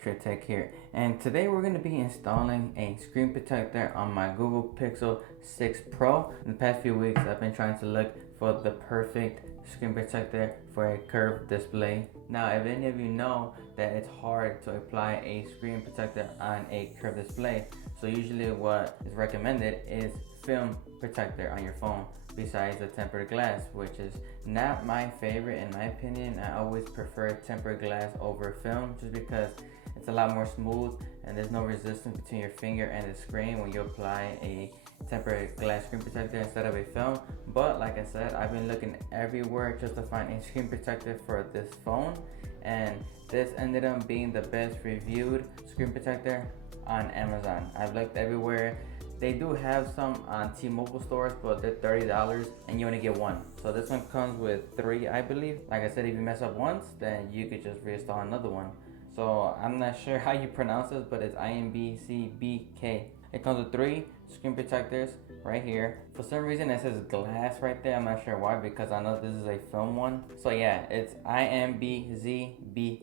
Mr. Tech here, and today we're going to be installing a screen protector on my Google Pixel 6 Pro. In the past few weeks I've been trying to look for the perfect screen protector for a curved display. Now, if any of you know that it's hard to apply a screen protector on a curved display, so usually what is recommended is film protector on your phone besides the tempered glass, which is not my favorite in my opinion. I always prefer tempered glass over film just because it's a lot more smooth and there's no resistance between your finger and the screen when you apply a tempered glass screen protector instead of a film. But like I said, I've been looking everywhere just to find a screen protector for this phone, and this ended up being the best reviewed screen protector on Amazon. I've looked everywhere. They do have some on T-Mobile stores, but they're $30 and you only get one. So this one comes with 3, I believe. Like I said, if you mess up once, then you could just reinstall another one. So I'm not sure how you pronounce this, but it's IMBCBK. It comes with 3 screen protectors right here. For some reason it says glass right there. I'm not sure why, because I know this is a film one. So yeah, it's IMBZBK.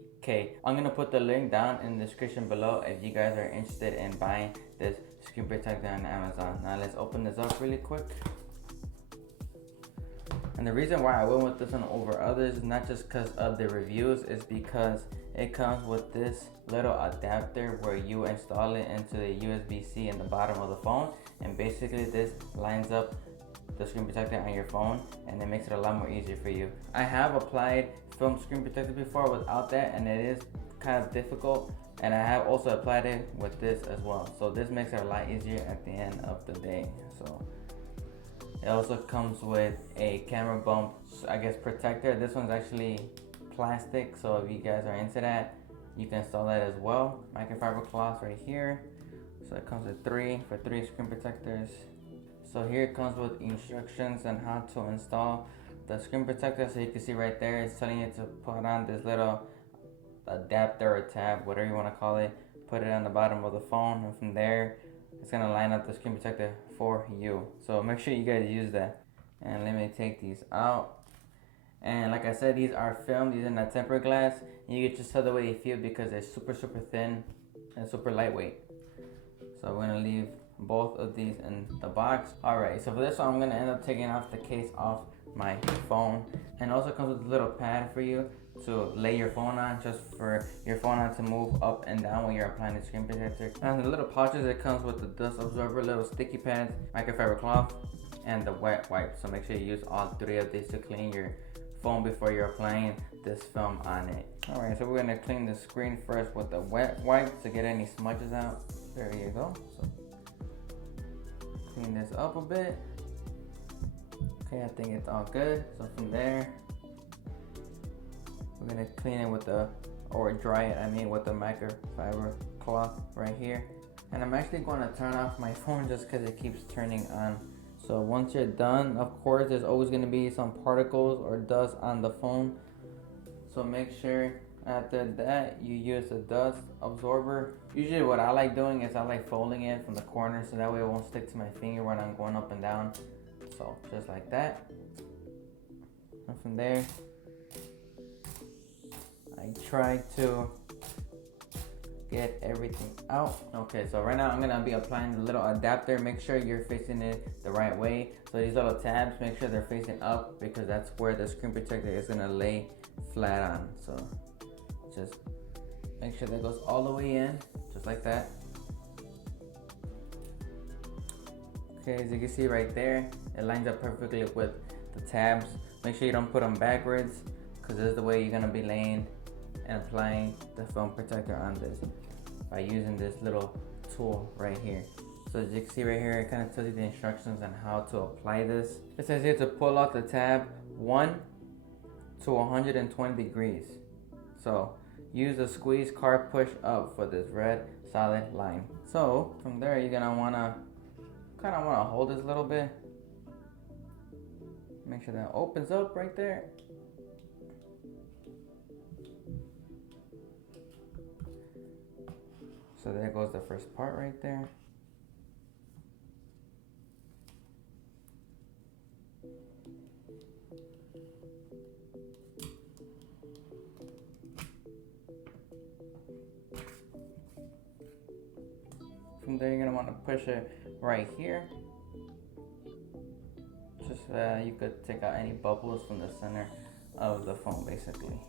I'm gonna put the link down in the description below if you guys are interested in buying this screen protector on Amazon. Now let's open this up really quick. And the reason why I went with this one over others is not just because of the reviews, it's because it comes with this little adapter where you install it into the USB-C in the bottom of the phone, and basically this lines up the screen protector on your phone and it makes it a lot more easier for you. I have applied film screen protector before without that, and it is kind of difficult, and I have also applied it with this as well. So this makes it a lot easier at the end of the day. So it also comes with a camera bump, I guess, protector. This one's actually plastic, so if you guys are into that, you can install that as well. Microfiber cloth right here. So it comes with 3 screen protectors. So here it comes with instructions on how to install the screen protector. So you can see right there, it's telling you to put on this little adapter or tab, whatever you want to call it. Put it on the bottom of the phone, and from there it's gonna line up the screen protector for you. So make sure you guys use that. And let me take these out. And like I said, these are film, these are not tempered glass. You can just tell the way they feel because they're super thin and super lightweight. So we're gonna leave both of these in the box. Alright, so for this one I'm gonna end up taking off the case off my phone. And also comes with a little pad for you to lay your phone on, just for your phone on to move up and down when you're applying the screen protector. And the little pouches, it comes with the dust absorber, little sticky pads, microfiber cloth, and the wet wipe. So make sure you use all 3 of these to clean your phone before you're applying this film on it. Alright, so we're gonna clean the screen first with the wet wipe to get any smudges out. There you go. So clean this up a bit. Okay, I think it's all good. So from there, we're gonna clean it with dry it, with the microfiber cloth right here. And I'm actually gonna turn off my phone just because it keeps turning on. So once you're done, of course, there's always gonna be some particles or dust on the phone. So make sure after that you use the dust absorber. Usually what I like doing is I like folding it from the corner so that way it won't stick to my finger when I'm going up and down. So just like that. And from there, I try to get everything out. Okay, so right now I'm gonna be applying the little adapter. Make sure you're facing it the right way. So these little tabs, make sure they're facing up because that's where the screen protector is gonna lay flat on. So just make sure that goes all the way in, just like that. Okay, as you can see right there, it lines up perfectly with the tabs. Make sure you don't put them backwards, because this is the way you're gonna be laying and applying the film protector on this by using this little tool right here. So as you can see right here, it kind of tells you the instructions on how to apply this. It says here to pull out the tab 1 to 120 degrees. So use the squeeze car push up for this red solid line. So from there, you're gonna wanna hold this a little bit. Make sure that opens up right there. So there goes the first part right there. from there, you're gonna want to push it right here. Just you could take out any bubbles from the center of the phone, basically.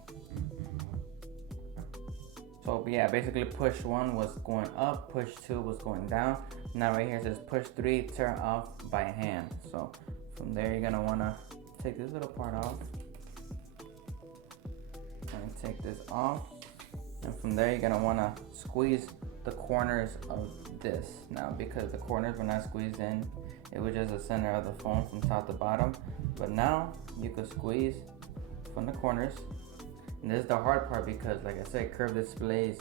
So yeah, basically push 1 was going up, push 2 was going down. Now right here it says push 3, turn off by hand. So from there you're gonna wanna take this little part off and take this off. And from there you're gonna wanna squeeze the corners of this. Now because the corners were not squeezed in, it was just the center of the phone from top to bottom. But now you could squeeze from the corners. And this is the hard part because, like I said, curved displays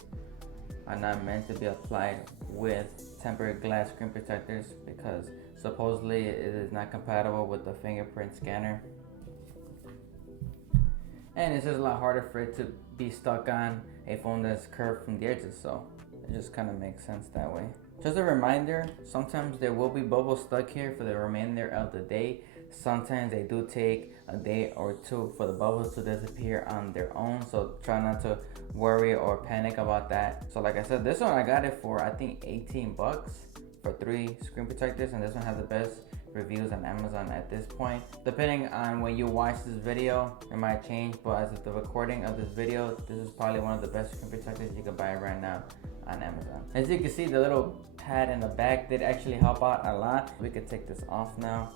are not meant to be applied with tempered glass screen protectors because supposedly it is not compatible with the fingerprint scanner. And it's just a lot harder for it to be stuck on a phone that's curved from the edges, so it just kind of makes sense that way. Just a reminder, sometimes there will be bubbles stuck here for the remainder of the day. Sometimes they do take a day or two for the bubbles to disappear on their own, so try not to worry or panic about that. So like I said, this one I got it for I think 18 bucks for 3 screen protectors, and this one has the best reviews on Amazon at this point. Depending on when you watch this video, it might change, but as of the recording of this video, this is probably one of the best screen protectors you can buy right now on Amazon. As you can see, the little pad in the back did actually help out a lot. We could take this off now.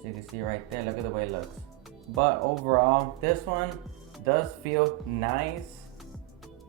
So you can see right there, look at the way it looks. But overall, this one does feel nice.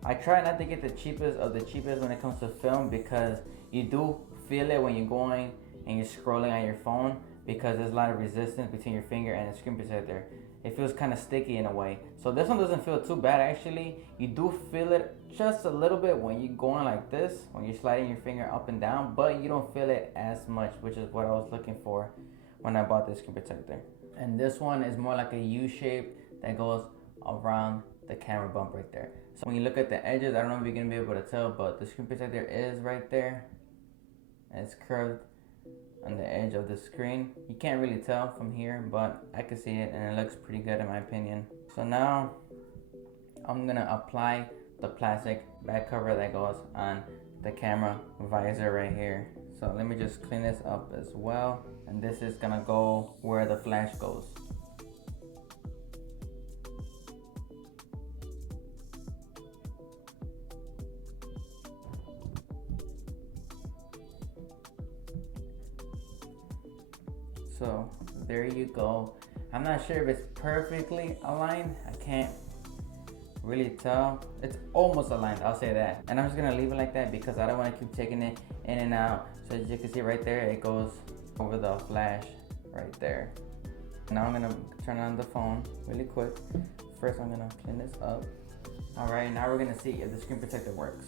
I try not to get the cheapest of the cheapest when it comes to film because you do feel it when you're going and you're scrolling on your phone because there's a lot of resistance between your finger and the screen protector. It feels kind of sticky in a way. So this one doesn't feel too bad actually. You do feel it just a little bit when you're going like this, when you're sliding your finger up and down, but you don't feel it as much, which is what I was looking for when I bought this screen protector. And this one is more like a U shape that goes around the camera bump right there. So when you look at the edges, I don't know if you're gonna be able to tell, but the screen protector is right there. And it's curved on the edge of the screen. You can't really tell from here, but I can see it and it looks pretty good in my opinion. So now I'm gonna apply the plastic back cover that goes on the camera visor right here. So let me just clean this up as well. And this is gonna go where the flash goes. So there you go. I'm not sure if it's perfectly aligned. I can't really tell. It's almost aligned, I'll say that. And I'm just gonna leave it like that because I don't wanna keep taking it in and out. So as you can see right there, it goes over the flash right there. Now I'm gonna turn on the phone really quick. First I'm gonna clean this up. Alright, now we're gonna see if the screen protector works.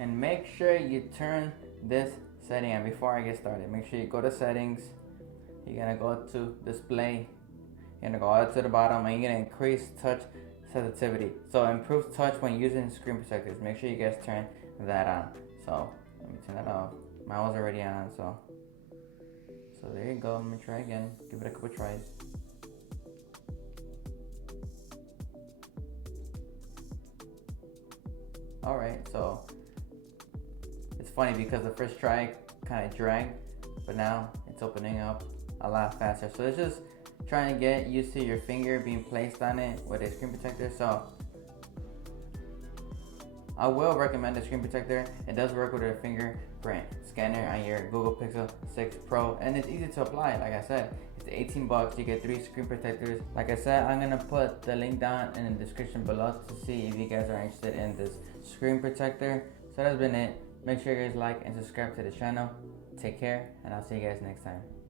And make sure you turn this setting on before I get started. Make sure you go to settings. You're gonna go to display. You're gonna go all to the bottom and you're gonna increase touch sensitivity. So improve touch when using screen protectors. Make sure you guys turn that on. So let me turn that off. Mine was already on, so there you go. Let me try again. Give it a couple tries. Alright, so it's funny because the first try kind of dragged, but now it's opening up a lot faster. So it's just trying to get used to your finger being placed on it with a screen protector. So I will recommend the screen protector. It does work with a fingerprint scanner on your Google Pixel 6 Pro, and it's easy to apply. Like I said, it's 18 bucks. You get 3 screen protectors. Like I said, I'm gonna put the link down in the description below to see if you guys are interested in this screen protector. So that's been it. Make sure you guys like and subscribe to the channel. Take care, and I'll see you guys next time.